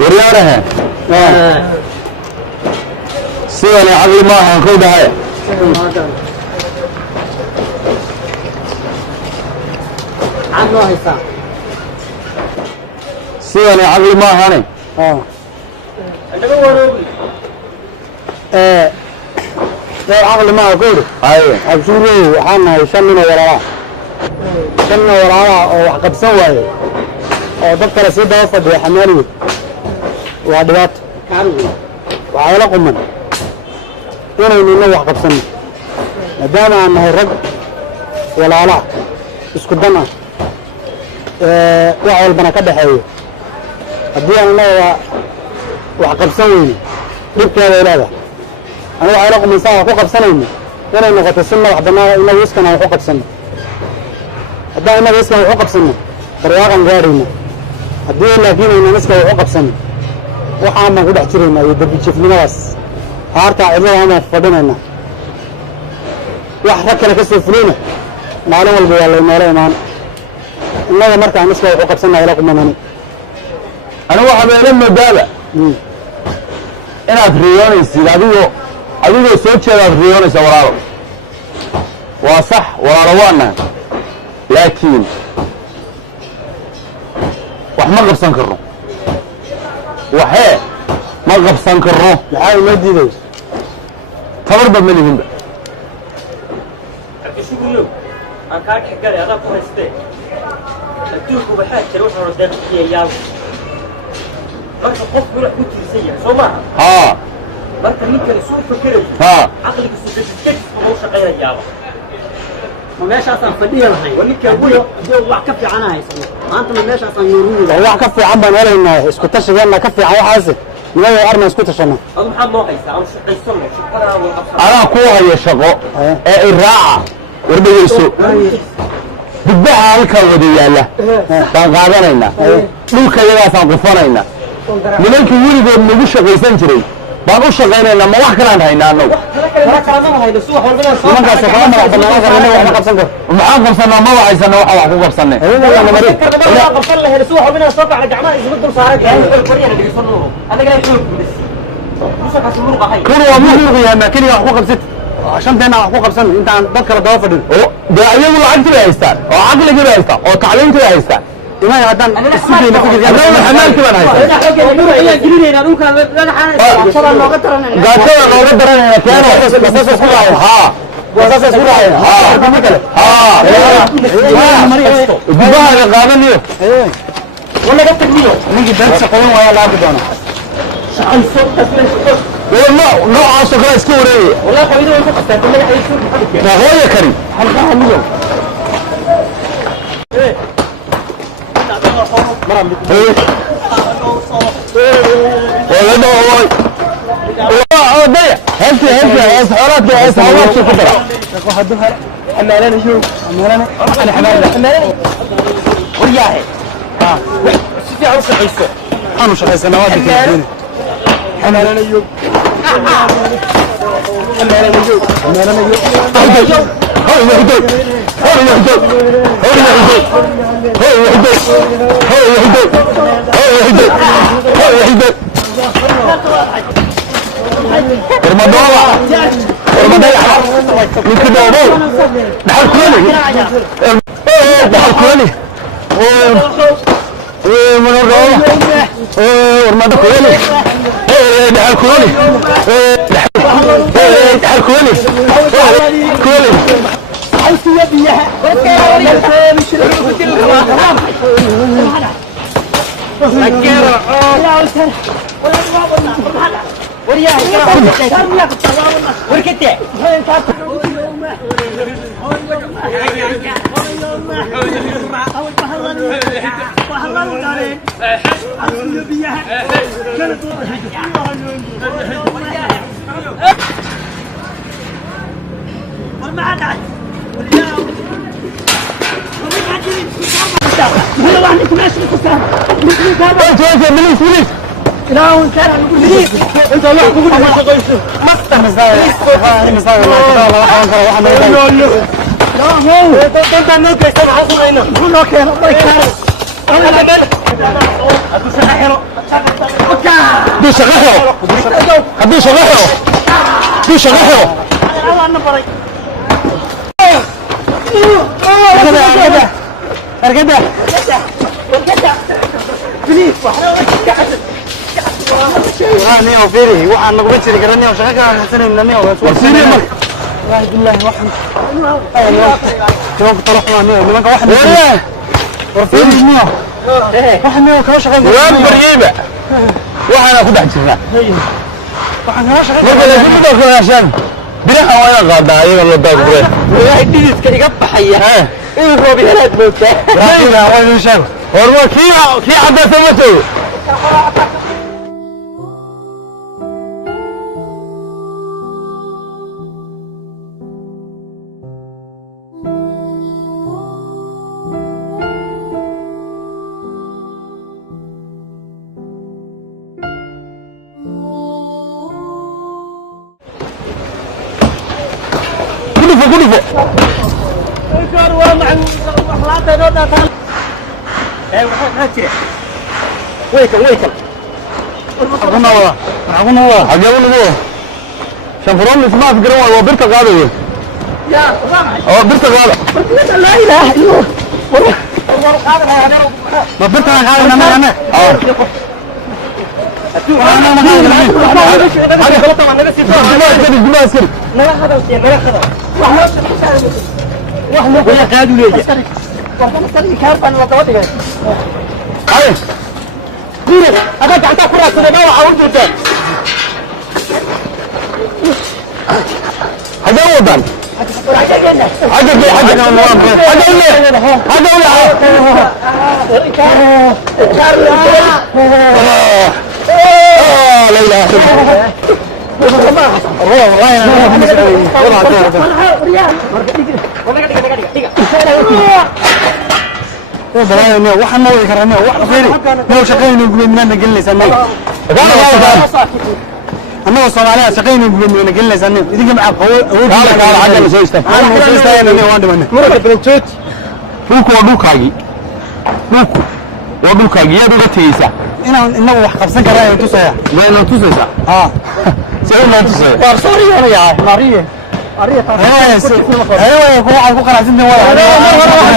وريانها سياني عقل معها كل هاي عمو هيسا سياني عقل معها هاني عقل معها كله هاي أبشوره وحانا يشمنا وراء شمنا وراء وحقب سوى ودكتور سيدة وفد وحمالي وعدوات وعائلة قمنا inaynu wax qabsano maadaama aan nahay rag walaala isku dan ah wax walbana ka dhaxeeyo haddii aan leeyahay wax qabsan weyno dhibkeeda ilaada aniga waxay la qumaysaa ku qabsanayno inay noqoto si madax bannaan inagu iskana wax u qabsano haddaan inaga iskana wax u qabsano barwaaqan gaadhayna haddii laakiin aynan iska wax u qabsano waxaan baan ku dhex jiraynaa iyo darbijiifnimadaas هارتا عدنا ما فدنا واحد ركنا كسر فلونا معلومة البيال معلومة مان إنه مركز نسوي وقف سنة إلى قمنا أنا واحد لما دابا أنا فريوني سيد أديو سوتش أنا فريوني سوارو وصح وراوانا لكن واحد ما قبصن كرو وحي ما قبصن كرو لحال ما ديني تبرد مني هنا شو قلنا أنا كارك قال أنا كويستي أدوك بحاجة تروح على الدم في أيام مرت خوف ولا كنت زيك سمع مرت مين كان يسوق فكره عقلك السجد كيف ما هو شغال أيام ما ماشي أصلا فديه الحين ونك أقول ده واحد كفي عنها يسمع ما أنت ما ماشي أصلا يوروني واحد كفي عم ولا إنه اسكتش جالنا كفي على حاسة لا أرمى اسكتش أنا محمد ما قيس أنا شقي سمع شكرا أنا كوها يا شقو الراعة وربي يسوق بدها هلك وديالله بانقادنا دولك يلاسان قفنينا منك ولد نغو شقيسان جيري بان u shaqeynayna ma wax kala hayna anagu wax kala ma hayno suuq walbana soo nimanka shaqada ma qabsanaa wax qabsan karo maxaan qabsanaa ma waxaysan wax ku qabsanay ma qabsan lahayn suuq walbana soo baxay gacmaha isku dul saaray qoriyana dhigsano anaga ay xoog bidis musa ka soo ruqay kun waa muhiim ma kaliya wax ku qabsat shanteena wax ku qabsan intaan dad kala daba fadhin oo ayagu lacagtii haystaan oo aqliga haystaan oo tacliintii haystaan إما هذان السجين نفكر أنا حمال كمان هاي. قاتل لو قدر أنا كانوا بس سرعة بس سرعة بقى قانون يو ولا قلت ميو نيجي بنت سقون ويا لا بدونا شعل صوت والله نوع عصقة اسكوري والله حبيبي وانت قصدت لك أي شيء ما هو يا كريم حلقة ميو ولا ده هو والله ضيع هلت حوالات حوالات شو كده وحدها حمالنا شو حمالنا انا حمالنا وياه سيدي عروس عيسى أنا شغال سنوات كثيرة حمالنا يوم حمالنا يوم حمالنا يوم هاي وحدة هاي وحدة هاي وحدة هاي وحدة هاي وحدة هاي وحدة هاي وحدة رمضان من كده وضوء نحل كوني نحل كوني من الروح رمضان كوني نحل كوني نحل كوني كوني حيث يبيها ورياه وركتة نيو فيري وحنا نقول شيء كرني وشغال كان حسين نيو وسيري مر والله بالله وحنا تروح تروح نيو لما واحد ورفيري نيو واحد نيو كان شغال وين بريبه waxaana ku dhex jirnaa waxaan kala shaqeyn marka la raashan biraha waa la qaadaa iyaga la daadgureen wallahi dhididka iga baxaya in roob helaad moogtaa raashiga waa inuu sheego horma kii cadda ma joogo كله الجار ومع وحلاته نودا تال اي وحاجه ويكل عقونا والله عجبني شنفرون اسمها في جروه وبرت قاده يا اه برت قاده لا اله الا الله ما برت قاده انا لا اله الا الله waxaan ma wadi karnaa wax fiiri noo shaqeeyno gudmina gelinaysan annaga Soomaaliya shaqeeyno gudmina gelinaysan idinka ma awood xagga soo istaagay waan dhimanay marka benjoot dhulku waa dhulkaagi yaad uga tagaysaa inaan inagu wax qabsan karnaa tusaya wayna tusaysaa soo ma tusay war sorry ya mariye ايوه هو على فكره عايزين نوقف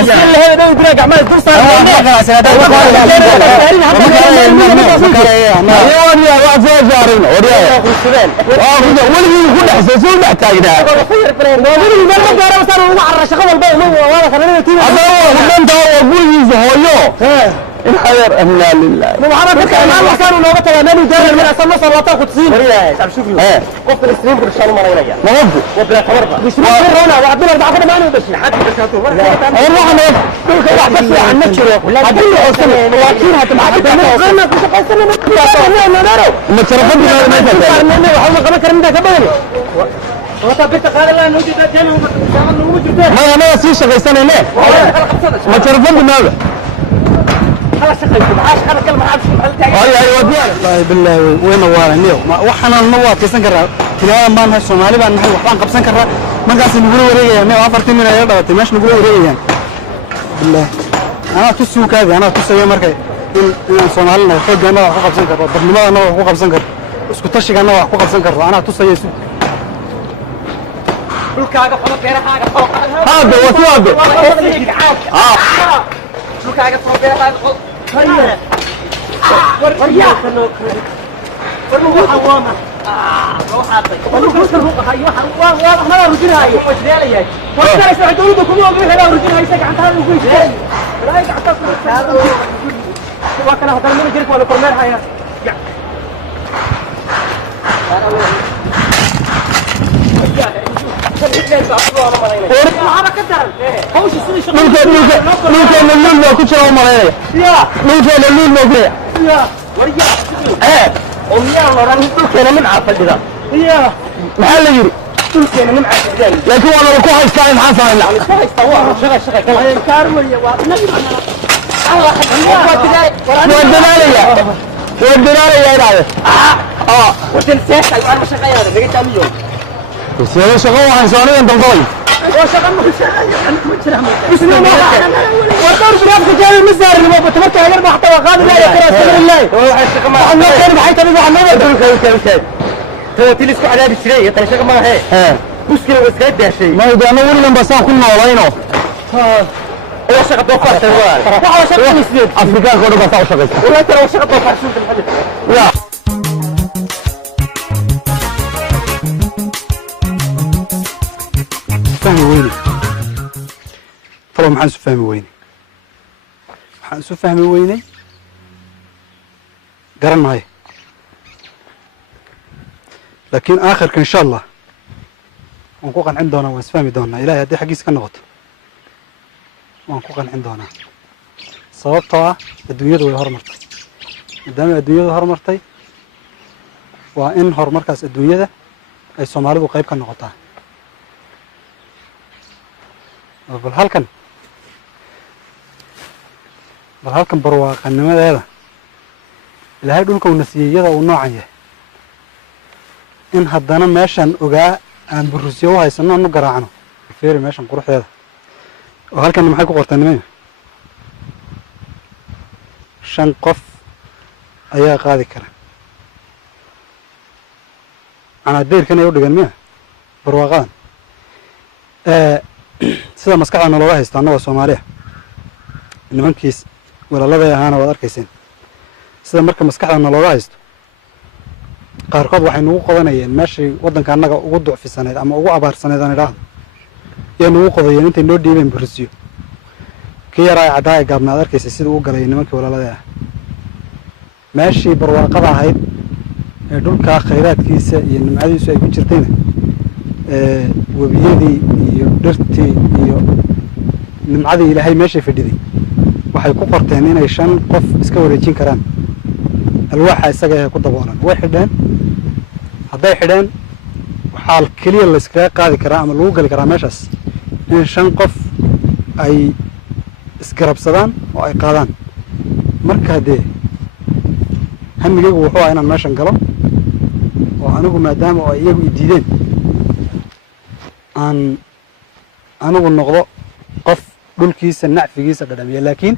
اللي هي ده يقول يا جماعه الدرس الحير أمنا لله ومعنا فكرة ما الله كانوا لو قتل أمانه جاهل من أسمى صلاة قدسين طب شوفوا قف السنين برشلونة مرينا ما وقفوا وبلا خبر مش هنا وعبدنا بعضنا ما نبش لحد بس هاتوا والله أنا كل واحد بس عن نفسه عبدنا أصلا واكين هتبقى أنا كنت قصنا ما تشرفت بهذا ما وحول قبل كرم ده كمان وطبيت قال لا نوجد جنة وموجود ما سيش غيسان هناك ما تشرفت بهذا خلاص شقيكم عاش خلاص كلمة عاش ايوه والله بالله وين وارنيو waxaan noo kaysan karaa tilaa maan hay Soomaali baan nahay waxaan qabsan karaa markaas nagu wareegayaan me 40 min ay dhawaatay meesh nagu wareegayaan billah ana tusuukaada ana tusayay markay in Soomaalina xoogana wax ku qabsan karo dadnimadana wax ku qabsan karo isku tashigana wax ku qabsan karo ana tusayay dhulkaaga qodo beerahaaga qodo هذا وثوابه dhulkaaga qodo beerahaaga qodo هيا وريا والله حواما روحاتي والله بس الروق هاي واضح ما رجل هاي وجدالي هاي وكان يساعدون بكم وغير هذا رجل هاي سكع عندها وقول لا يقعد هذا وكان هذا من جرك ولا كرمال هاي الليل ما كنت شغال مريض ممكن الليل ما كنت ومياه الله كنا من عفدها محل يجري كنا من عفدها لكن وانا بكون هايستاين حصل لا شغل كاروية ودنا لي يا راجل وتنسيت انا شغال هذا لقيت اليوم بس يا شغال حصانين انت ضايع وشغل مش وطار في نفسك جاي المزار اللي ما بتمرك على اربع حتى غادر لا يا رسول الله انا كان بحيت ابي محمد تو تلسكو على بشريه ترى شغل ما هي مشكله وسكت ده شيء ما يدعنا ولا بس كنا ولاينه هو شغل دوفر ترى هو شغل مسلم افريكان كله بس شغل ولا ترى هو شغل دوفر شو المحل يا فهمي ويني طبعا ما حنسو فهمي ويني حنسو فهمي ويني قرن معي لكن آخر إن شاء الله ونكون عندنا واسفهمي دونا إلهي هدي حقيس كنغط ونكون عندنا صوابتها الدنيا دو هرمرتي قدام الدنيا دو هرمرتي وإن هرمركاس الدنيا ده أي سومالي دو قيب كنغطها بل halkan barwaaqanimadeeda ilaahay dhulka uu nasiyayada uu noocaya in haddana meeshan ogaa aan burusyo u haysano aanu garaacno feeri meeshan quruxdeeda oo halkan maxay ku qortay nimayo 5 qof ayaa qaadi kara ana deerkan ay u dhigan miya barwaaqadan sida maskaxda nologa haysta annaga Soomaaliya nimankiis walaalada ahaana wada arkayseen sida marka maskaxda nologa haysto qaarkood waxay nagu qodanayeen meeshii wadanka annaga ugu ducfisaneed ama ugu abaarsaneed aan idhaahdo ee nagu qodayeen intay noo dhiibeen bursiyo ka yaraa cadaay gaabnaad arkaysay sida uu galay nimankii walaalada ah meeshii barwaaqada ahayd ee dhulka khayraadkiisa iyo nimcadiisu ay ku jirtayna wabiyadii iyo dhirtii iyo nimcadii ilaahay meeshay fadhiday waxay ku qorteen inay 5 qof iska wareejin karaan alwaaxa isaga ay ku daboolan way xidheen hadday xidheen waxaa kaliya la iska qaadi karaa ama lagu gali karaa meeshaas in 5 qof ay isgarabsadaan oo ay qaadaan marka dee hamigaygu wuxuu ahaa inaan meeshan galo oo anigu maadaama oo iyagu i diideen aan anigu noqdo qof dhulkiisa nacfigiisa dhadhamiya laakiin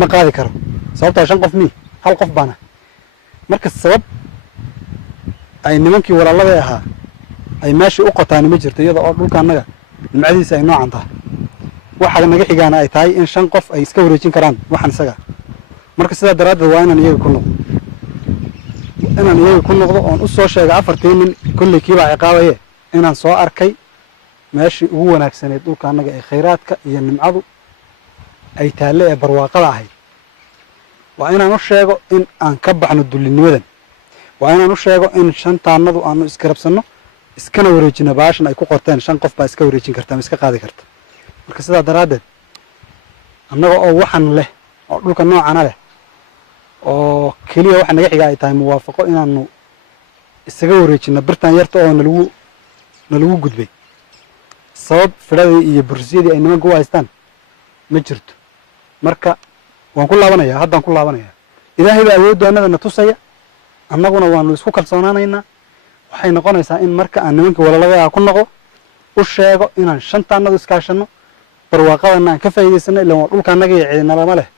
ma qaadi karo sababtoo 5 qof hal qof baana marka sabab ay nimankii walaalada ahaa ay meeshii u qotaan ma jirto iyada oo dhulka annaga nimcadiisa ay noocan tahay waxa naga xigaana ay tahay in 5 qof ay iska wareejin karaan waxan isaga marka sidaa daraaddeed waa inaan iyaga ku noqdo oon u soo sheegay 4 nin kulli kiiba ciqaabaye inaan soo arkay meeshii ugu wanaagsaneed dhulka annaga ee khayraadka iyo nimcadu ay taalle ee barwaaqada ahayd waa inaan u sheego in aan ka baxno dullinimadan waa inaan u sheego in 5 taanadu aanu iskarabsanno iskana wareejino baashan ay ku qorteen 5 qof baa iska wareejin karta ama iska qaadi karta marka sidaa daraaddeed annaga oo waxan leh oo dhulka noocana leh oo kaliya waxa naga xiga ay tahay muwaafaqo inaanu isaga wareejino birtan yarta oo nalagu gudbay sabab firadii iyo bursiyadii ay nimanku u haystaan ma jirto marka waan ku laabanayaa haddaan ku laabanayaa ilaahay baa awooddoonada tusaya annaguna waanu isku kalsoonaanaynaa waxay noqonaysaa in marka aan nimankii walaalada ku noqo u sheego inaan 5 taanadu iskaashano barwaaqadana aan ka faa'iideysano ilaa dhulka annaga iyo ciidana lama leh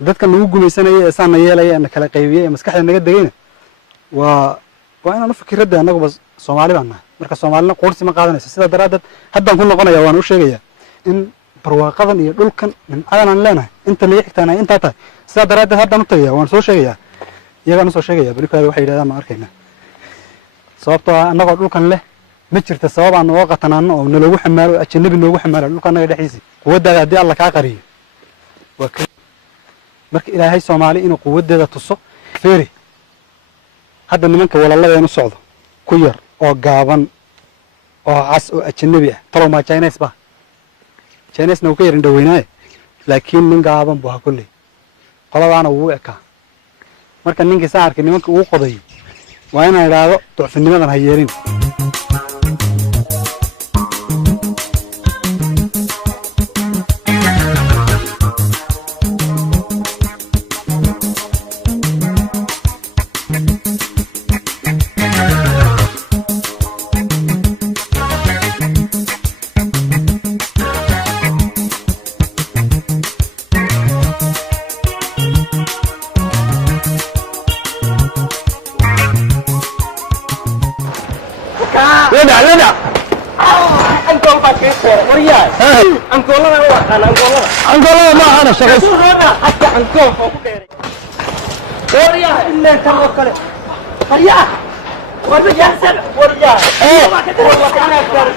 dadka nagu gumaysanaya ee saana yeelaya ee kala qaybiyay ee maskaxda naga dagayna waa inaan u fikirada annagu bas Soomaali baan nahay marka Soomaalina qoorsi ma qaadanayso sida daraadad haddaan ku noqonayaa waan u sheegayaa in barwaaqadan iyo dhulkan nimcadan aan leenahay inta la xigtaana inta tahay sida daraadad haddaan u tagayaa waan soo sheegayaa iyagaan soo sheegayaa balkaali waxay yiraahdaan ma arkaynaa sababtoo ah annagoo dhulkan leh ma jirta sabab aan uga qatanaano oo nalagu xamaalo ajnabi noogu xamaalo dhulka annaga dhexdiisa quwadda haddii Allah ka qariyo waa marka ilaahay Soomaali inuu quwaddeeda tuso feeri hadda nimanka walaaladeen u socdo كوير أو جابن أو عس أو أجنبي ترى ما Chinese با Chinese نوكير ندويناه لكن من جابن بها كله قلنا أنا ووعك مركز نيجي سعر كني ممكن وقضي وأنا إذا ضعف النمط هيرين لنا أنكول باكيت وريال أنكول أنا واحد أنقول ما أنا شغل حتى أنكول وريال إلا توكل وريال وريال سبع وريال والله أنا أقدر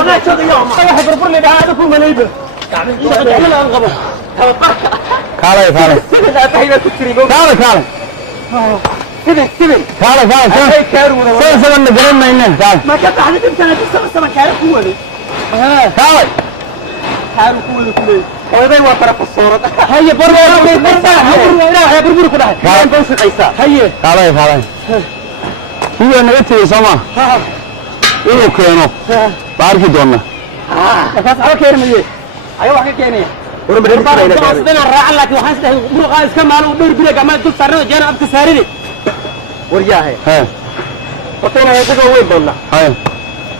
أنا شو اليوم أنا حبر لي هذا كل من يبه أنا أنقبض كالي كالي لا تهيئ تشريبه كالي سبن كالي سبن نقرن إنه كالي ما كنت أحد أنت سما كارك هو لي كالي كارك هو لي كله هذا هو طرف الصورة هيا بربر كده هيا بوش عيسى هيا كالي هو نقتل سما إيه كأنه بارك دونا بس على كيرمية أيوة واحد كينية أصلاً الرعاة لكن وحاسة مرغاز كمان ودور بيلك عمال تقول صاروا جانا أبت سارني ورجاه ها وطينا يسقوا وين بالله هاي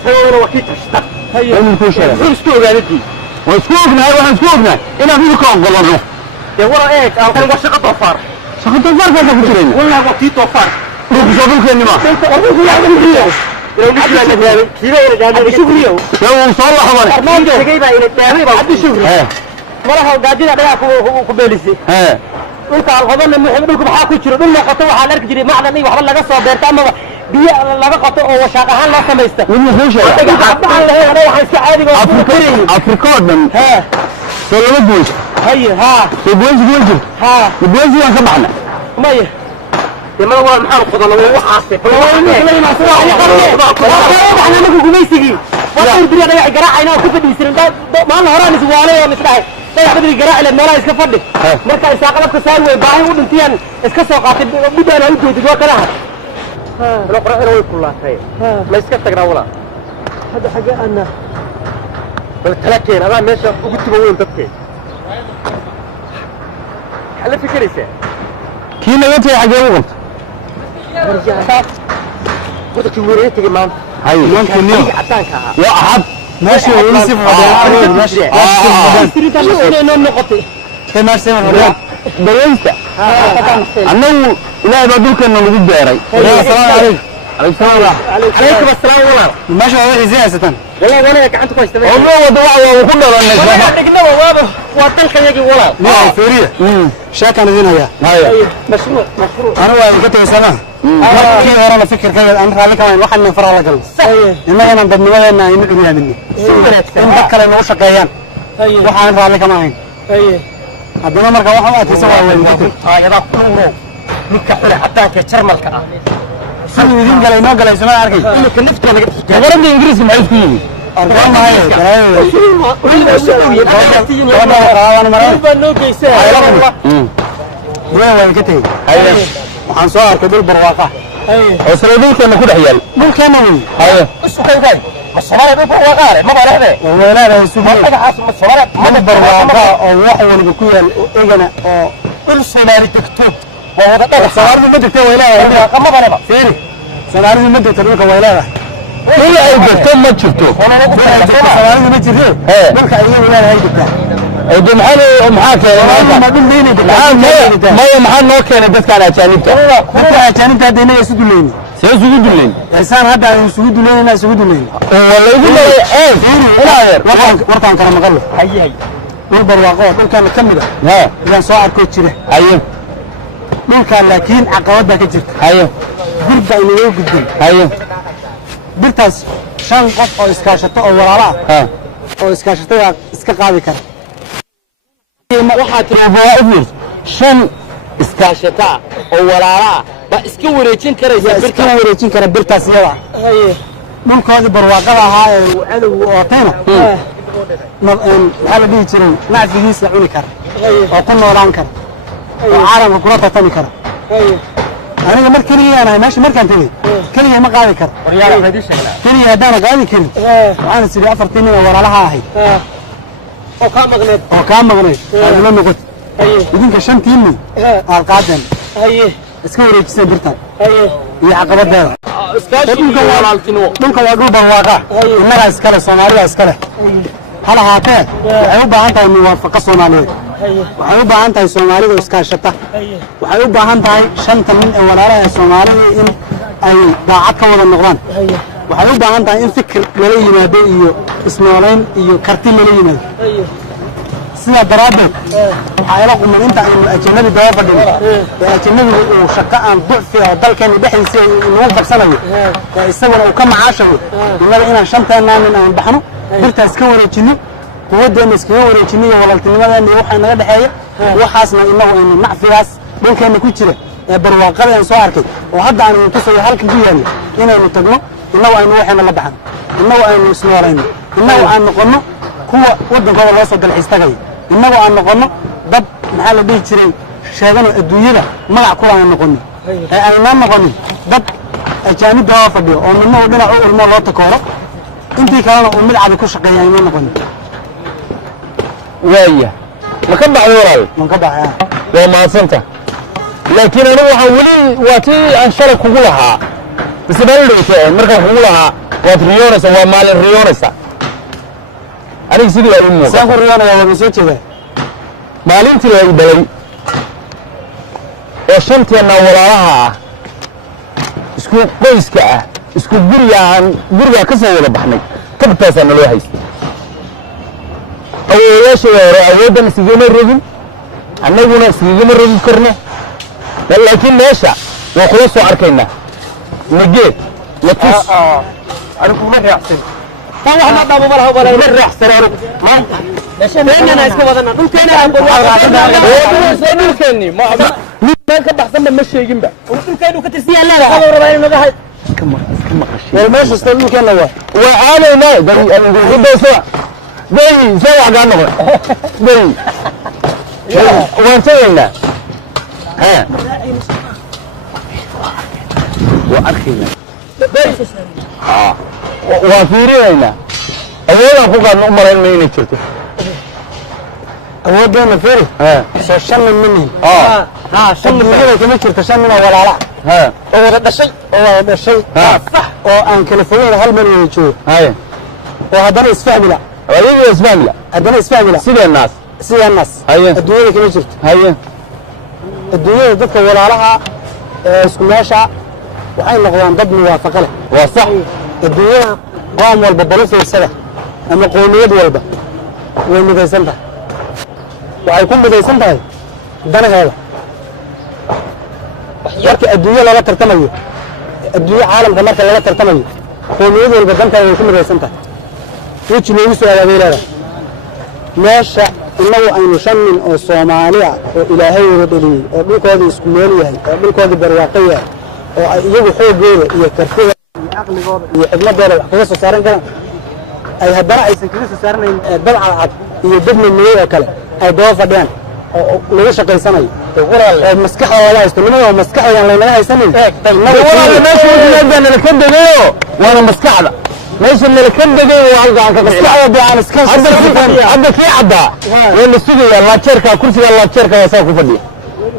هو وكيل تشتق هيا من كل شيء وسكوا قالتي وسكوبنا وسكوبنا إنا في كم والله يا ورا إيه أو كان وشق طفار سكت الفرق هذا كتيرين والله وكيل طفار روح شوفوا كلمة أبوك يا ابن الرياض لو نجي أنا جابي كذا أنا جابي شوف ريو لو صلح هذا ما جاي جايبه إلى التاني بعد شوف ها ولا هو قاعدين عليها كوبيلسي ها وانت على الغضب لما يحبلكم حاكو جري دلنا قطو waxaa la arki jiray macdan iyo waxba laga soo beerta ama biyo laga qato oo washaaq ahaan la sameeysta من كل شيء أفريقيا من ها سلام بوش هي ها بوش ها بوش وين كمعنا ميه يما هو محل خضنا وحاسه احنا نقول جميسي وصير بري انا قراعينا وكفد يسرن ما له هران سوالي ولا سداي ضيع بدري قراع الى مالها iska fadhi marka isaaq labka saar way baahi u dhinteen iska soo qaatay midana u jeedo waa kala loo qorxin way kullaatay ma iska tagnaa wala hada xaga ana bal talakeen ada meesha ugu tibo weyn dadkee hal fikiraysa كينا ينتهي حاجة وقت قلت وريتك مان هاي ممكن اليوم واحد ماشي وينسف هذا ماشي ماشي برينسا أنه لا يبدوك أنه موجود بيري السلام عليكم عليكم السلام والله ماشي هو زي أساسا والله وانا كنت كويس تمام والله وضوء وكل الناس وانا نقدر وابه وطلق يجي والله لا سوريا شاك أنا هنا يا هاي مشروع أنا وقت سنة كيف أنا فكر كذا أنا خليك كمان واحد من فرع لقلب إنما أنا ضد نوعي أنا يمكن مني إن بكر إنه وش كيان واحد من فرع لك معين هذا مرة واحد تسوى يا بابا كله نكحل حتى كشرملك سوي ذي قال إنه قال يسمع أركي إنه كنفت أنا غير من إنجليزي ما يفهم أركان معي وين كتير waxaan soo arkay dul barwaaqo oo sareedinka ku dhaxyal dhulkeena weyn haye isku kayday ma Soomaaliya ku waqaare ma baraxde weelada suuqada magacaas ma Soomaaliya ma barwaaqo oo wax walba ku yaal eegana oo il Soomaali degto waa wada dhagax Soomaalidu ma degto weelada ma baraba fiiri Soomaalidu ma degto dhulka weelada wala ay degto ma jirto Soomaalidu ma jirto dhulka ay weelada ay degtaa oo maxaa keenay ma dhul leeyna degtaa maxaa noo keenay dadkan ajaanibta dadka ajaanibta hadda isu duleeyeen see isugu duleen insaan hadda ay isugu duleeyeen isugu duleeyeen wala igu leeyahay warkaan kala maqlo hayay dhul barwaaqo dhulkan kamid ah inaan soo arko jira haye dhulkan laakiin caqabad baa ka jirta haye birta inuu gudbin haye birtaas shan qof oo iskaashato oo walaala ha oo iskaashatada iska qaadi kara waxaa tiraadaa shan iskaashata oo walaala iska wareejin karaysa iska wareejin kara birtaas iyada dhulkoodii barwaaqada ahaa ee cadowgu ootayna maxaa la dhihi jiray nacfigiisa cuni kara oo ku noolaan kara oo caalamka kula tartami kara aniga mar keligaan ahay meesha markaan tegey keliya ma qaadi karo keliya haddaana qaadi karin waxaan is idhi 4 nin oo walaalaha ahayd oo kaa maqneed aadula noqot idinka 5 nin aad qaadeen iska wareejiseen birtaan iyo caqabadeeda dhulka waa dhul barwaaqa innagaa iskale soomaalida iskale hal ahaatee waxay u baahan tahay muwaafaqa soomaaliyeed waxay u baahan tahay soomaalida iskaashata waxay u baahan tahay 5 nin ee walaalaha ee soomaalida in ay daacad ka wada noqdaan waxay u baahan tahay in fikir lala yimaado iyo isnoolayn iyo karti lala yimaado sida daraaddeed waxaa ila quman inta aynu ajanabi daba fadhino ee ajanabigu uu shaqo aan ducfi oo dalkeena dhexdiisa inagu farsanayo ee isaguna uu ka macaashayo innaga inaan 5 nin aan baxno birtaas ka wareejino quwaddeena iskaga wareejino iyo walaaltinimadeena waxaa naga dhexeeya waxaasna inagu aynu nacfigaas dhulkeena ku jira ee barwaaqada aan soo arkay oo hadda aanu tusayo halkan ku yaalo inaynu tagno inagu aynu waxayna la baxan inagu aynu isnoolayno inagu aan noqono kuwa waddankooda loo soo dalxiis tagayo inagu aan noqono dad maxaa la dhihi jiray sheegano adduunyada magac kula aan noqono ee aanan noqonin dad ajaanib daba fadhiyo oo midna uu dhinac u urmo loo takooro intii kalena uu midcada ku shaqeeya aynan noqonin waaya ma ka baxday walaal man ka baxaya waa mahadsanta laakiin anigu waxaan weli waa tii aan shalay kugu lahaa bise baan dhowtay markaan kugu lahaa waad riyoonaysaa waa maalin riyoonaysaa aniga sidii waa ii muuqata saan ku riyoonaya waa soo jeedaa maalintii la dhalay oo 5teena walaalaha ah isku qoyska ah isku guriga ka soo wada baxnay tabtaasa naloo haystay awoodayaasha hore awooddan isigama rogin annaguna isigama rogi karno laakiin meesha waa kula soo arkaynaa nageed la tus anigu ma raacsan waxna dhaabo malaha wala ma raacsan anigu meeshana iska wadana dhulkeena dhulkeeni ma meel ka baxsanba ma sheeginba dhulkeenu ka tirsiyaa leedahay waxaan rabaa inuu naga hay waa meesha dhulkeena waa caanaynaa dadaysa day soo waxgaa noqda day waan tagaynaa waa arkaynaa waan fiirinaynaa awoodaan ku qaadna u marayn ma inay jirto awooddeena fiiri soo 5 nin minihin 5 nin kama jirto 5 nin oo walaala oo wada dhashay oo aan kala fogeyn hal meel wada joogo oo haddana isfahmi la haddana isfahmi la sidee naas adduunyada kama jirto adduunyada dadka walaalaha ee isku meesha waxay noqdaan dad muwaafaqo leh waa sax adduunyada qoom walba balofiirsada ama qoomiyad walba way midaysan tahay waxay ku midaysan tahay danaheeda marka adduunyo lala tartamayo adduunyo caalamka marka lala tartamayo qoomiyad walba danteeda way ku midaysan tahay weji loogu soo aadaabay leedahay meesha inagu aynu 5 nin oo Soomaali ah oo Ilaahay wada dhaliyay oo dhulkooda isku meel yahay oo dhulkooda barwaaqo yahay oo ay iyagu xoogooda iyo kartida iyo aqligooda iyo xigmadooda wax kaga soo saaran karaan ay haddana aysan kaga soo saaranayn dad cad iyo dad midnimo kale ay daba fadhiyaan oo lagu shaqaysanayo oo maskaxdooda haysto nimanka maskaxdooda lanaga haysanin walaal meesha la ka degayo waa maskaxda meesha la ka degayo waa halkaan ka maskaxda aan iska hadda kii cadda waa la sugayaa la jeerka kursiga la jeerka waa saa ku fadhiya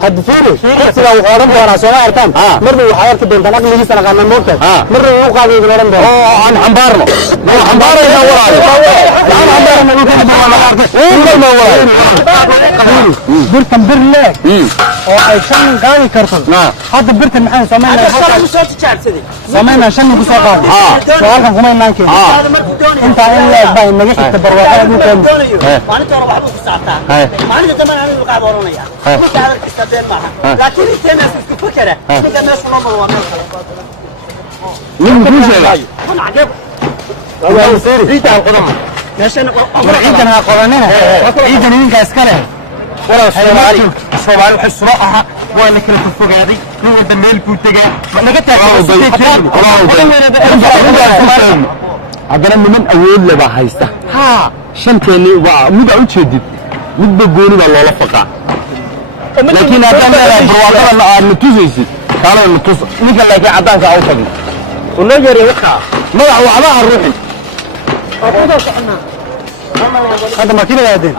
hadda fiiri kursiga wuxuu oran doonaa soo arkaan marna waxaa arki doontaa aqligiisa naqaana moogta marna uu qaado inuu oran doono oo aan xambaarno birtan bir leeg oo ay 5 qaadi karto hadda birtan maxay sameynaa 5 ku soo qaado halkan kuma inaan keenay inta in leeg baa inaga xigta barwaaqada dhulkan maalinta hore waxba ku saabtaa maalinta dambe aan u qaab oranaya marka aad istabeen maaha laakiin inteena isku fakara ninka meesha loo maro waa meel kale nin ku sheegay waa fiiri ciidan qodama meeshan ciidan ha qodanina ciidan ninka iska leh ولا Soomaali waxa soo aha waa la kala fogaaday nin wada meel buu tagay naga haddana niman awood leh baa haysta shanteeni waa mid u jeedid midba gooni baa loola faqaa laakiin haddaan leedahay barwaaqada aad nutusaysid kaala nutus ninka laakiin caddaanka u tagin ولو يري وقع madax waxba ha ruuxin هذا ما كده يا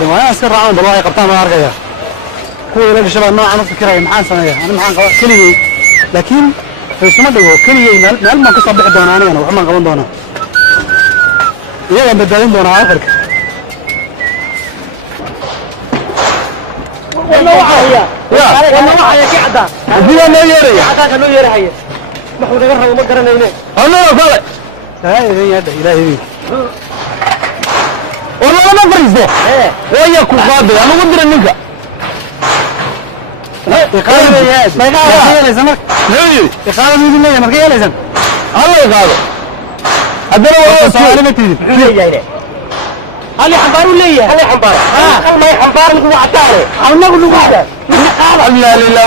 وانا اسكر عام والله قبطان ما ارجع كل اللي شباب ما عم فكره محان سنه انا محان كلي لكن في سمه دغو كلي مال ما كسو بخ دونا انا وحما قبن دونا iyaga badalin doona afarka والله وحيا والله وحيا كعدا hadii loo yeeray عدا لو يرحيه ما هو naga rabo ma garanayne anoo kale ها يا ilaahi والله ما فريزه ويا ku qaaday anigu dira ninka iqaal ya ma yeelaysan iqaal midina ma yeelaysan الله يقاضي haddana waa Soomaali ma tiid leeyahay hal xambaar leeyahay hal xambaar ma xambaar lagu wacdaare anagu lagu wacdaa لا لا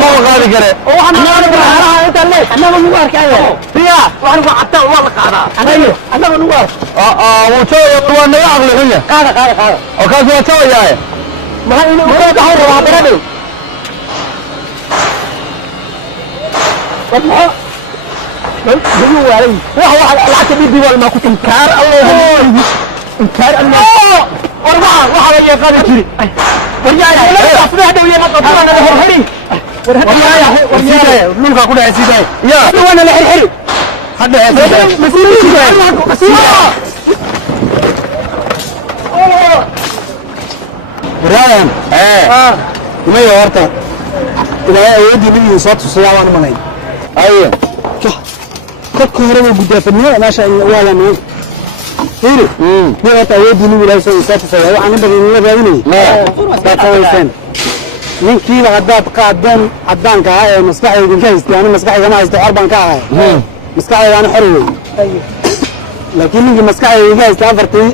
ما قاضي كره waxaan naqaanaha inta leey anagu lagu arkaya fiya waxaan ku caddaa waa la qaadaa anagu lagu arko وشو وانا عقل هنا qaada وكاس وشو ياي ma inuu ka dhaxo waa baradho wadmo هو علي وهو العتب بدي ولا ما كنت انكار الله انكار الله وربعه وحا يا قال جري ورجايا لا اصبح دويه ما قطعنا انا هرهري ورجايا لولka ku dhaxay sidee يا وانا لا حرحري hadda Brian ma horta ilaa awoodii midii soo tusaya waan malay ايوه dadka hore way gudaafadnaa meesha waa la noo fiiri ma horta awoodii midii ilaa soo tusaya waxaan badan la raadinay taasaysan ninkii la qadaad qaadeen cadaanka ah ee maskaxdayda ka haystay ana maskaxdayda ma haysto xarban ka ahay maskaxdayda ana xor weey laakiin ninkii maskaxdayda ka haystay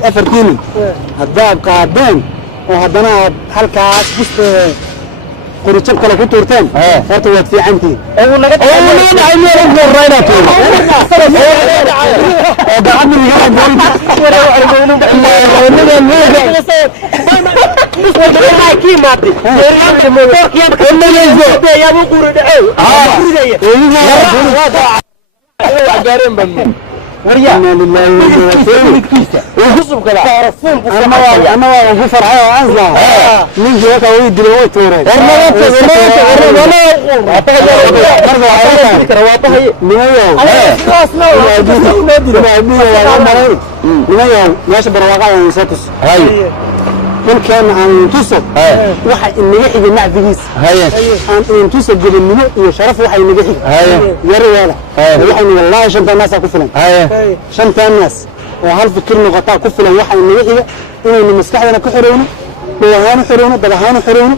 afartiin hadaad qaadeen oo haddana halkaas buste qurujab kale ku tuurteen horta waad fiicantiin oo naga dhaxay meel ugu horeyna tuur oo gacanta miyaa gool أنا وغفر حياة عزة نيجي لك ويدي لويت ورد ماشي برواقع ينساتس كل كان عن تصب وحي النجاح جماعة بجيس عن تصب جل النمو يشرف وحي النجاح يري ولا وحي والله شنطة الناس كفلا شنطة الناس وهل فكر نغطاء كفلا وحي النجاح إنه مسكحنا كحرونه بوهانو حرونه بلهانو حرونه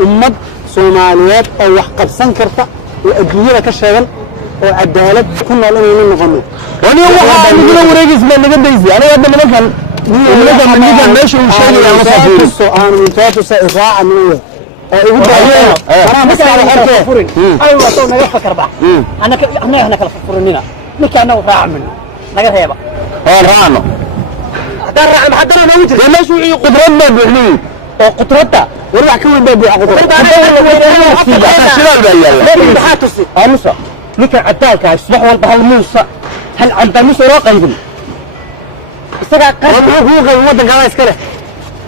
أمد صوماليات أو وحقب سنكرتا وأدوية كشغل وعدالات كنا لنا من نغنو وانا waxaa niguna wareegisma naga daysi aniga hadda nimankan meesha uu sheegay ama safiir aan mutaatusa iraaca minaya ugu dhaayeen ana maskaxda xirtay aywa soo naga fakar ba ana kala furunina ninka ana raac min naga reeba raano hadaan raac maxadana noogu jirta meesha uu qudrad ma buuxnii oo qudrada war wax ka weyn baa buuxa qudrad shidaal baa yaala maxaa tusi amusa ninka cadaalka isbax walba hal muusa hal canta musa loo qaybin isaga war muxuu ku wadanka iska leh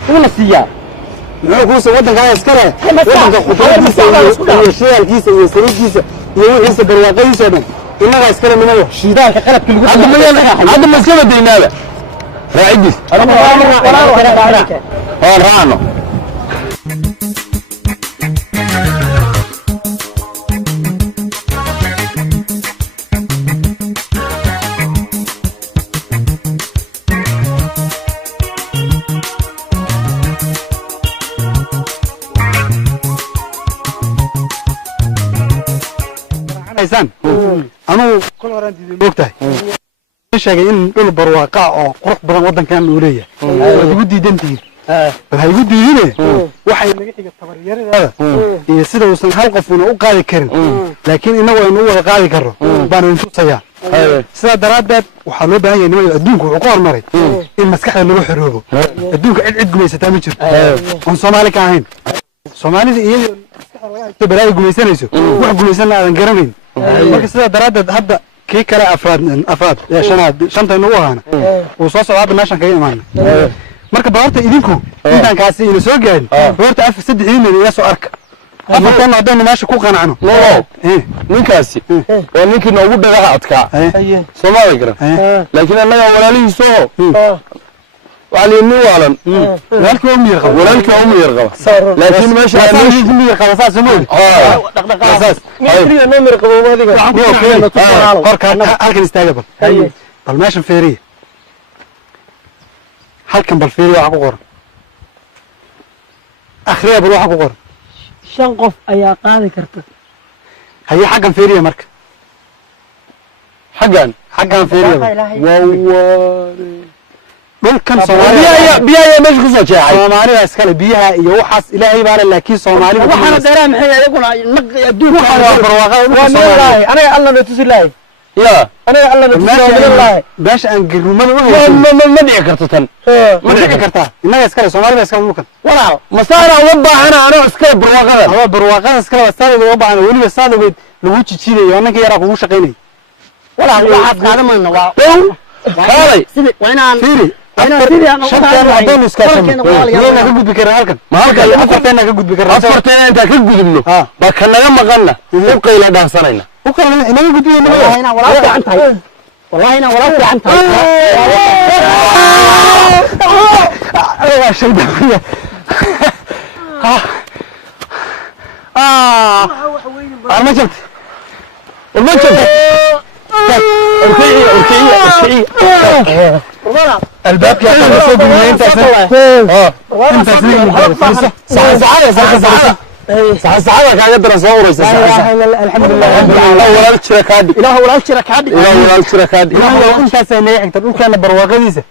una siiyaa muxuu ku soo wadanka iska leh wadanka qudradiisa iyo shidaalkiisa iyo saliidkiisa iyo wixiisa barwaaqadiisa dhan inaga iska leh minado shidaalka qalabka lagu hadda ma iska badaynaaba raacidis raano haysaan anugu kol horaan diiday moogtahay sheegay in dhul barwaaqa oo qurux badan wadankan uu leeyahay waad igu diidantihiin bal ha igu diidine waxay naga xiga tabaryaradeeda iyo sida uusan hal qof una u qaadi karin laakiin inagu aynu u wada qaadi karno baan idin tusayaa sidaa daraaddeed waxaa loo baahan yahay nimada adduunku wuxuu ka hormaray in maskaxda lagu xoroobo adduunka cid gumaysataa ma jirto oon soomaali ka ahayn soomaalida iyadoo maskaxda laga haysto balaayo gumaysanayso wax gumaysanna aadan garanayn marka sidaa daraaddeed hadda kii kale afraad shanta inagu ahaana uu soo socdo hadda meeshaan kaga imaana marka ba horta idinku intaan kaasi ina soo gaarin horta af saddexdiina ila soo arka afartan haddaynu meesha ku qanacno ninkaasi waa ninkii noogu dhagaha adkaa soomaali garan laakiin annaga walaalihiiso waxaa lihi nin waalan walaalkii waa miyir qaba walaalkii waa miyir qaba laakiin meesha miyir qaba saas ma ogi miyir qaba adiga qorka halkan istaaga bal meeshan feeriya halkan bal feeriya waxa ku qoran akhriya bal waxa ku qoran 5 qof ayaa qaadi karta haye xaggan feeriya marka xaggan feeriya dhulkan Soomaaliya biyaha meesha ku soo jeexay Soomaaliya iskale biyaha iyo waxaas Ilaahay baa laakiin Soomaaliya waxana dheeraa maxay ayaguna adduunka waa meelahay aniga alla na tusi lahay يا أنا الله بتسوي الله باش أنقل ما ما دعي كرتتن ما دعي كرتها إنها إسكال سومالي إسكال ممكن ولا مسارة وضع أنا إسكال برواقة هو برواقة إسكال استاد وضع أنا ولي استاد بيت لوجي تشيلي وأنا كي يراكم مش قيني ولا واحد هذا ما نوا خالي وين فيري أنا فيري أنا شنطة عدون إسكال يلا كجود بكرة هالكن ما هالكن أفرتين كجود بكرة أفرتين أنت كجود منه بكرنا لما قلنا نبقى إلى ده صارينا وكان إنما يقول لي والله هنا ولا في عنتها والله هنا ولا في عنتها أيوة شيء ده أنا جبت ما جبت أوكي الباب يا أخي صوب من أنت أنت ساعة كان يقدر يصور الحمد لله ولا الشركة هذه ولا الشركة هذه ولا الشركة هذه أنت سنة تقول كان برواقديسة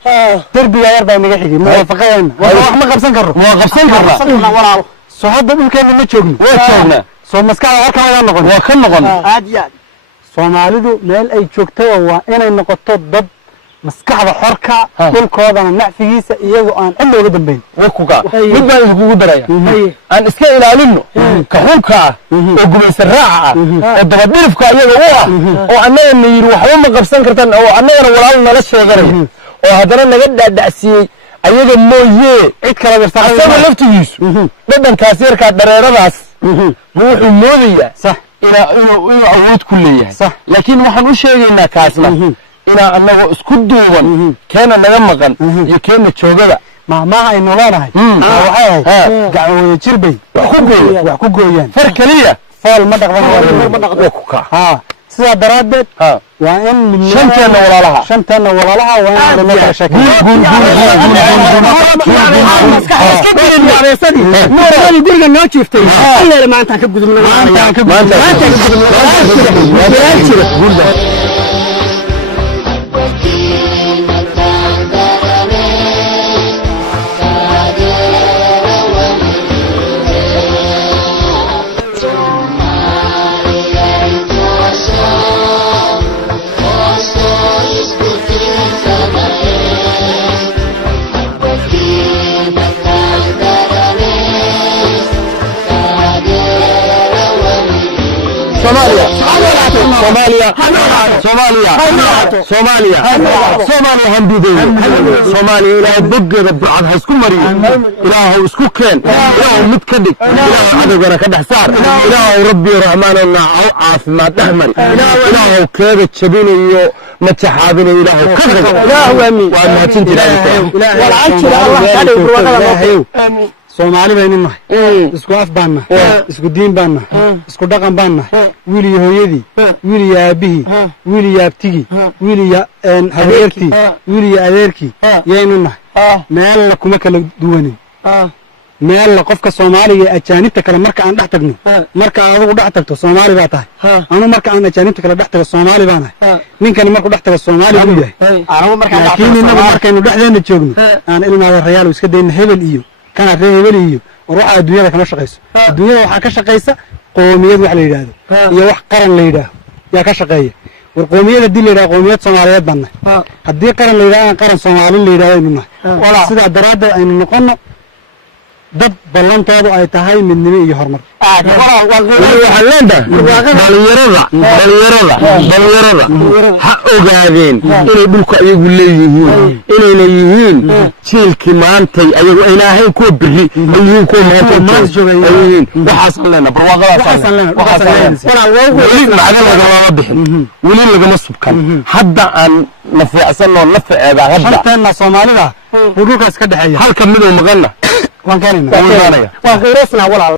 تربية يرضى نجحي موافقين ما قبسن كرر ما قبسن كرر ولا صحاب ممكن ما تشوفنا وتشوفنا سو مسكنا هكذا ولا نقول وكل نقول عادي Soomaalidu meel ay joogto waa inay noqoto dad maskaxda xorka dhulkoodana nacfigiisa iyagoo aan cid looga dambeyn wakuka mid baan iskugu daraya aan iska ilaalino ka xunka oo gumaysan raaca oo dabadhilifka iyaga u ah oo annaga niyir waxba ma qabsan kartaan oo annagana walaal nala sheeganaya oo haddana naga dhaadhacsiyey ayaga mooyee cid kala birta asaga laftigiisu dhadhankaas yarkaa dareeradaas ma wuxuu moodayaa sax inuu awood ku leeyahay laakiin waxaan u sheegaynaa kaasna inaa annagoo isku duuban keena naga maqan iyo keena joogada mahmaha aynu leenahay waxay ahayd gacmo wada jir bay wax ku gooyaan far keliya fool ma dhaqdan sidaa daraaddeed waa in shanteena walaalaha waa in la sheekay guriga noo jiiftay alle maanta ka gudubna Soomaaliya hanbiday Soomaaliya ilaahay boggeeda bacad ha isku mariyo ilaahu isku keen ilaahu mid ka dhig ilaahu cadawgana ka dhex saar ilaahu rabbi raxmaanana caafimaad dhex mari ilaahu keeda jabinayo ma taxaabinayo ilaahu ka dhigo ilaahu aamin waa mahadsan jiraa walaa jira Allah ka dhigo burwaqada aamin Soomaali baynu nahay isku af baan nahay isku diin baan nahay isku dhaqan baan nahay wiil iyo hooyadii wiil iyo aabihii wiil iyo abtigii wiil iyo habeertii wiil iyo adeerkii yaynu nahay meelna kuma kala duwanin meel la qofka Soomaaliga ajaanibta kale marka aan dhex tagno marka adigu dhex tagto Soomaali baa tahay anu marka aan ajaanibta kale dhex tago Soomaali baan ahay ninkani markuu dhex tago Soomaali uu yahay anu marka markaynu dhexdeena joogno aan ilmaha reyaal iska deyn hebel iyo kana hebel iyo ruuxa adduunyada kama shaqeyso adduunyada waxa ka shaqeysa qoomiyad wax la yiraahdo iyo wax qaran la yiraahdo yaa ka shaqeeya والقومية دي اللي قومية صوماليات بنا هدي قرن اللي قرن صومالي اللي راي منه ولا سيدا درادة أن نقولنا ضد بلان تاضو أي تهاي من نمي يهرمر وحلاندا باليرضا حقو قاعدين إني بلقى يقول ليهين إني ليهين تيل كمانتي أيو إلهي كو بري أيو كو مانتي وحصل لنا وحصل لنا ولين معنا لغا وضحن ولين لغا نصب كان حتى أن نفع أسنو نفع هذا غدا حتى أن صومالي ودوك اسكد حيا هل كان مدو مغنى وان كان وغيرسنا ولا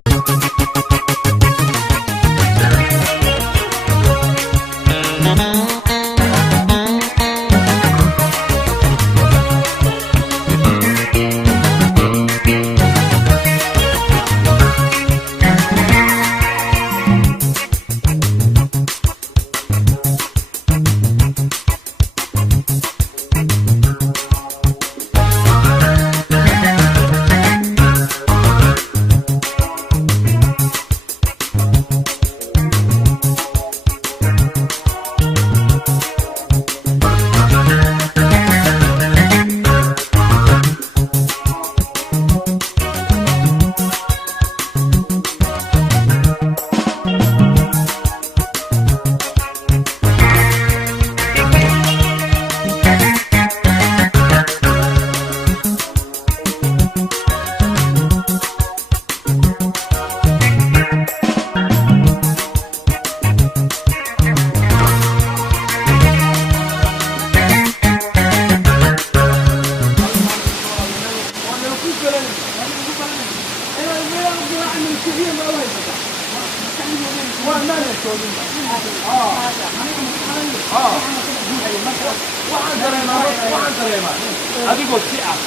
adigoo si ah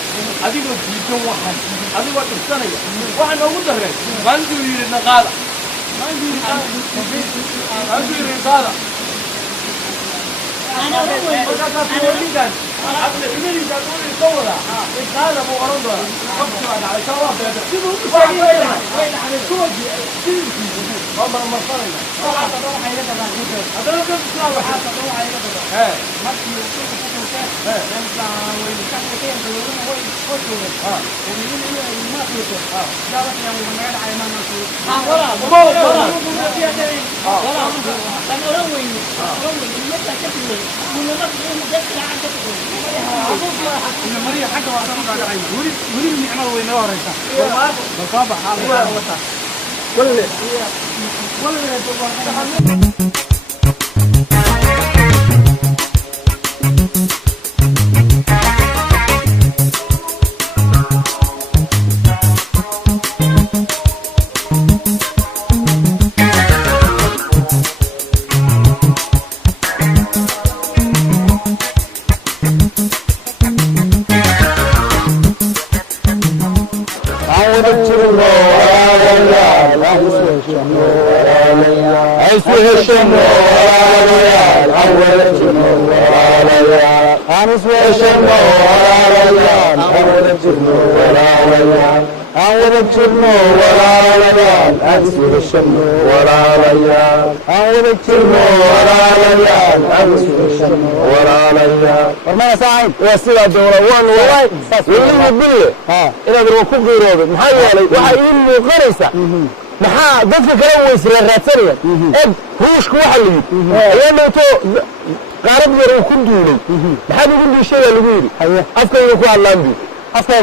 adigoo diidan waxan adigoo tirsanaya waxaan ugu daray maantu yiri naqaada maantu yiri qaada ana weyn أبدا إيماني تقول الصورة هذا أبو أرندا قبض على شواف هذا شنو وين على الصور والله ما صارنا هذا روح هيدا هذا لو كان صار حتى روح هيدا ما في ينفع وين كان كان يقولون وين خذوا ومن ما في لا بس يعني من قاعد على ما نشوف ولا أنا روين يبقى كتير من الناس إن مريء حاجة واحدة ما قاعد عايز ولي النعمة وين ورثة بصابة حالة ولا ورما ساعد وسيلة دورة وان والله والله بالله إذا بروكم غيره محاولة وحيين مقرسة محا دفع كلام ويسرى راتسريا هوش كوحلي أيام تو قارب يروكم دوني محا بيقول لي شيء اللي أفكر يكون اللامبي أفكر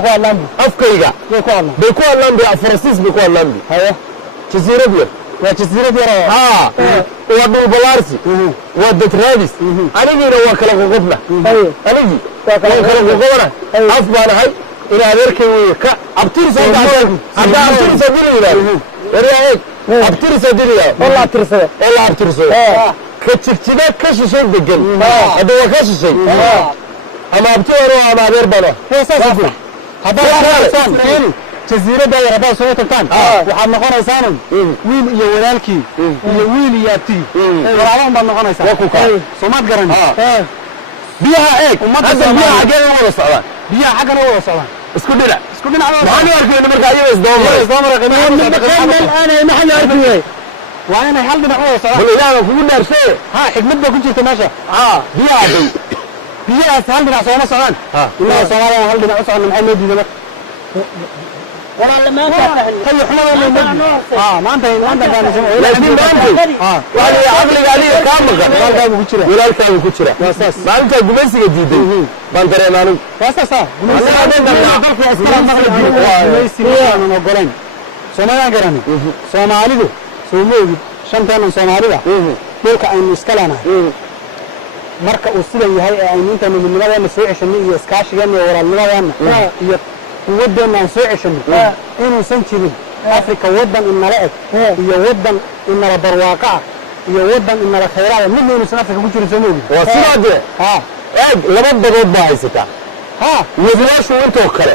بيكون اللامبي أفرسيس بيكون اللامبي جزيرة بير وجزيرة بير وادو بلارسي وادو ترابيس أنا جينا وكلا قفنا أنا جي وكلا قفنا أفضل هاي إلى أمريكا ويكا أبتير سادي هذا أبتير سادي ولا ورياك أبتير سادي والله أبتير سادي والله أبتير سادي كتشتنا كشيء دقن هذا هو كشيء أما أبتير وأما غير بنا هذا jasiiradda ay rabaa soo tagtaan waxaad noqonaysaan wiil iyo walaalkii iyo wiil iyo abtii walaalahan baad noqonaysaa soomaad garan biyaha eeg hadda biyaha xaggee u wada socdaan biyaha xaggana u wada socdaan isku dhinac maxaan u arkayna marka ayaga isdoomaray waa inay hal dhinac u wada socdaan bal ilaaha kugu dhaarshe ha xigmad baa ku jirta meesha biyaha day biyahaas hal dhinac sooma socdaan ilaaha Soomaaliya hal dhinac u socon maxay loo diiday marka walaal maanta tayo xumada loo diiday maanta baan laakiin wali aqliga aliga ka maqan walaalkaagu ku jira maalinta gumaysiga diiday baan dareemaanu waasasa gumaysiga ogoleen Soomaaliya garan Soomaalidu Soomaalidu shantan Soomaalida dhulka aynu iska leenahay marka uu sidan yahay ee aynu inta midnimadeena soo ceshanay iyo iskaashigeena iyo walaalnimadeena iyo quwadeena aan soo ceshanay inuusan jirin Afrika wadan inala eg iyo wadan inala barwaaqa iyo wadan inala khayraad midna inuusan Afrika ku jirin Soomaaliya waa sidaade eeg laba badood baa haysata wadiyaashu intoo kale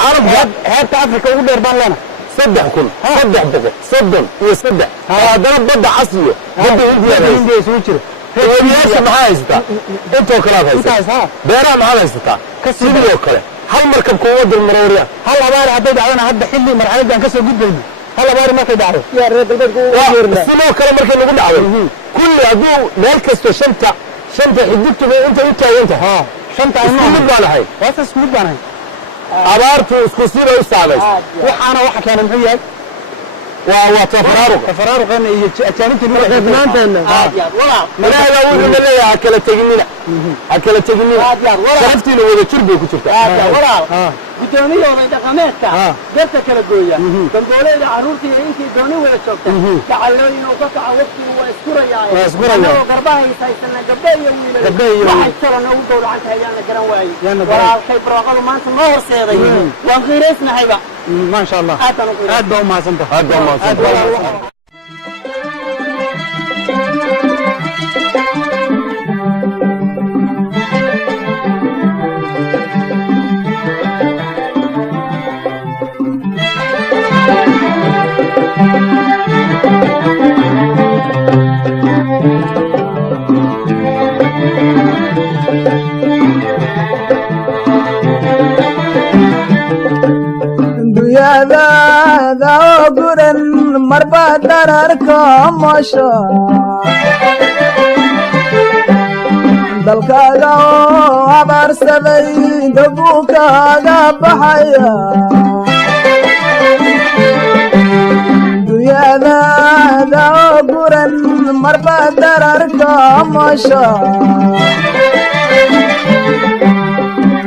carabka heerta Afrika ugu dheer baan leenahay 3,330 iyo 3 haddana badda casriyo badda Hindiya isugu jira wadiyaasha maxaa haysataa intoo kalaad haysataa beeraha maxaad haysataa sidoo kale hal markab kuwa dir marooriya hal abaar hadday dhacdana hadda xilli marxaladdan ka soo gudbayno hal abaar markay dhacdo yaa reer galbeedku sidoo kale markay lagu dhacdo kulli hadduu meel kasto shanta xiddigtuba inta u taaganta shanta isku mid baan ahay waasa isku mid baan ahay abaartu isku sida u saamaysa waxaana waxa keenay muxuu yahay waa tafaraaruqeena iyo ajaanibta lagu xidhnaanteena malaaga wuxuu leeyahay ha kala teginina sharaftiina wada jir bay ku jirtaa guddoomiyooda dhaqameedka dadka kala gooya dambooleyda carruurtii intii dooni wada joogta gacalooyin oo ka kaca waqtigu waa iskurayaaanagoo garbaha haysaysana gabdho iyo wiilal waxay taran ugu gowracan tahay yaan la garan waayey walaalkay barwaaqadu maanta noo horseeday waan qiiraysnahayba maasha allah aad baa u mahadsantahay duyadaada oo guran marba dararka masha dalkaaga oo abaarsaday dabuu kaaga baxaya duyadaada oo guran marba dararka masha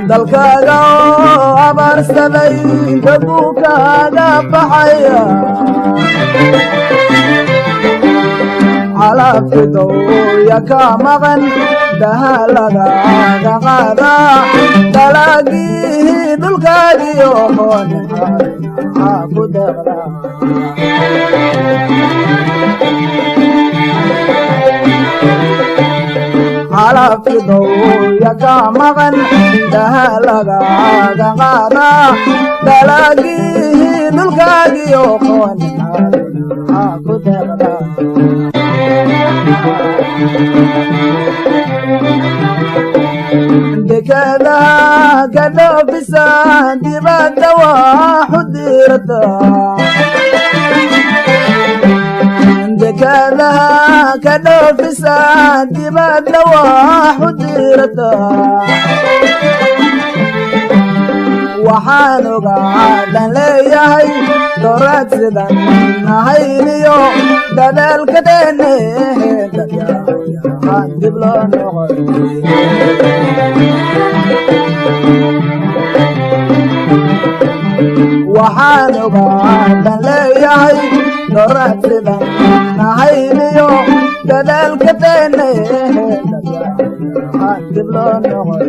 dalkaaga oo abaarsaday dabuu kaaga baxaya calabkidowya ka maqan dahaladaga qaada dalaagii dhulkaagiyo hoonixaa ku deeqda calabkidowya ka maqan dahaladaga qaada dalaagii dhulkaagiyo hoonixaa ku deeqda dekadaha ka dhoofisa dibadda waaxu diirata dekadaha ka dhoofisa dibadda waaxu diirata waxaan ogaadan leeyahay dooraad sidan nahayniyo dadaalka dheene dadyaaan dib loo noqon waxaan ogaadan leeyahay dooraad sidan nahayniyo dadaalka dheene dadyaaan dib loo noqon